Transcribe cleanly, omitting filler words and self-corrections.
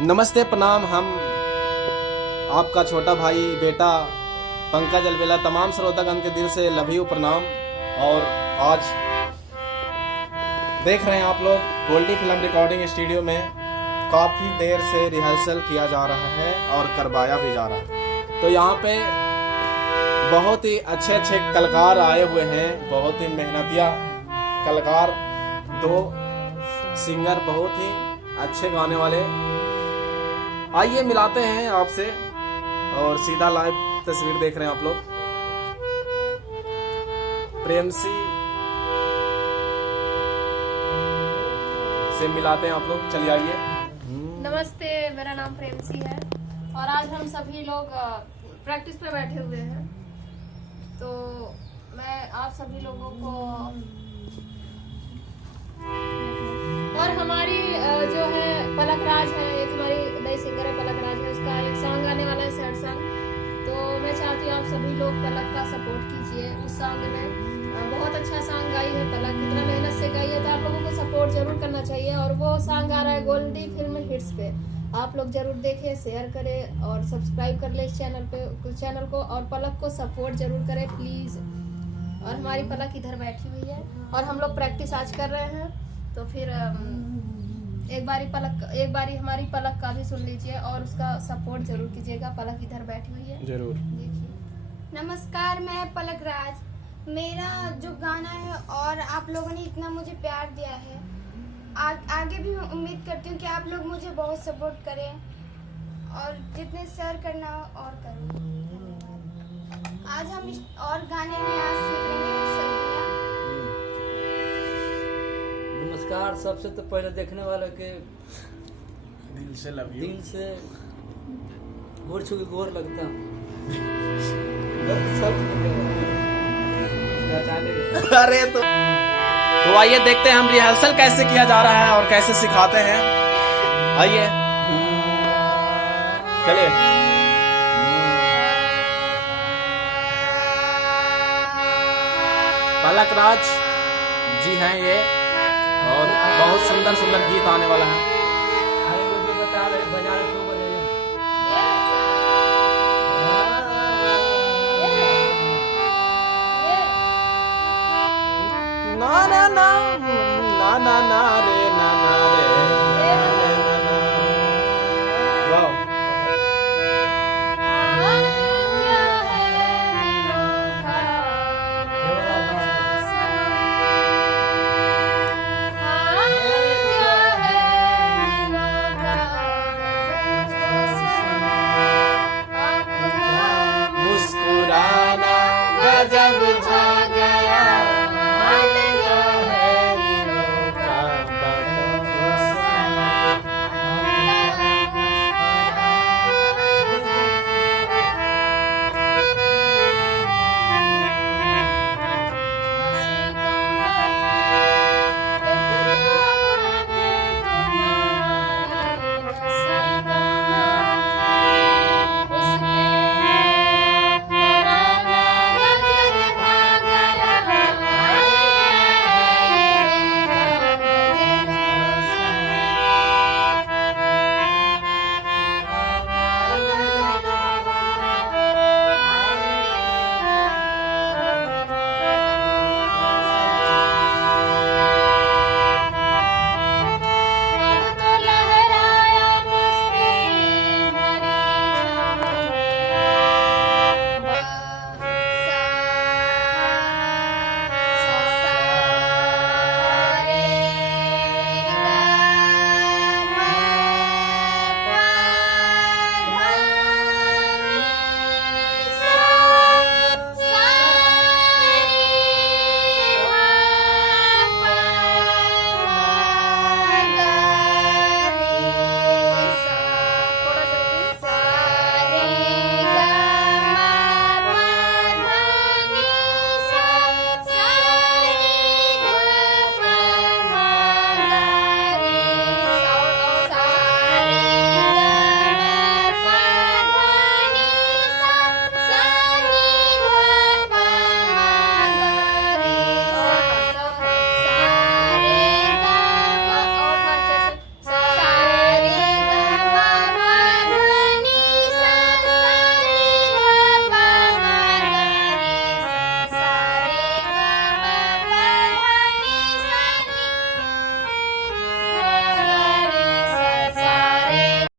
नमस्ते प्रणाम। हम आपका छोटा भाई बेटा पंकज अलबेला तमाम श्रोतागण के दिल से लव यू प्रणाम। और आज देख रहे हैं आप लोग गोल्डी फिल्म रिकॉर्डिंग स्टूडियो में काफ़ी देर से रिहर्सल किया जा रहा है और करवाया भी जा रहा है। तो यहाँ पे बहुत ही अच्छे अच्छे कलाकार आए हुए हैं, बहुत ही मेहनतिया कलाकार, दो सिंगर बहुत ही अच्छे गाने वाले। आइए मिलाते हैं आपसे और सीधा लाइव तस्वीर देख रहे हैं आप लोग। प्रेमसी से मिलाते हैं आप लोग, चलिए आइए। नमस्ते, मेरा नाम प्रेमसी है और आज हम सभी लोग प्रैक्टिस पे बैठे हुए हैं। तो मैं आप सभी लोगों को और हमारी जो है पलक राज है, एक हमारी नई सिंगर है पलक राज है, उसका एक सॉन्ग आने वाला है सैड सॉन्ग। तो मैं चाहती हूँ आप सभी लोग पलक का सपोर्ट कीजिए। उस सॉन्ग में बहुत अच्छा सॉन्ग गाई है पलक, इतना मेहनत से गाई है, तो आप लोगों को सपोर्ट जरूर करना चाहिए। और वो सॉन्ग आ रहा है गोल्डी फिल्म हिट्स पे, आप लोग जरूर देखें, शेयर करें और सब्सक्राइब कर ले इस चैनल को और पलक को सपोर्ट जरूर करें प्लीज। और हमारी पलक इधर बैठी हुई है और हम लोग प्रैक्टिस आज कर रहे हैं। तो फिर एक बारी हमारी पलक का भी सुन लीजिए और उसका सपोर्ट जरूर कीजिएगा। पलक इधर बैठी हुई है, जरूर देखिए। नमस्कार, मैं पलक राज। मेरा जो गाना है और आप लोगों ने इतना मुझे प्यार दिया है, आगे भी मैं उम्मीद करती हूँ कि आप लोग मुझे बहुत सपोर्ट करें और जितने शेयर करना हो और करें। आज हम और गाने में आज सीखेंगे सलमिया। नमस्कार। सबसे तो पहले देखने वाले के दिल से लव यू, दिल से गोर छू के गोर लगता हूँ। अरे तो आइए देखते हैं हम रिहर्सल कैसे किया जा रहा है और कैसे सिखाते हैं। आइए चलिए। पलक राज जी हैं ये और बहुत सुंदर सुंदर गीत आने वाला है। अरे वो जो बता रहे बजा रहे क्यों बजे ना ना ना ना ना ना रे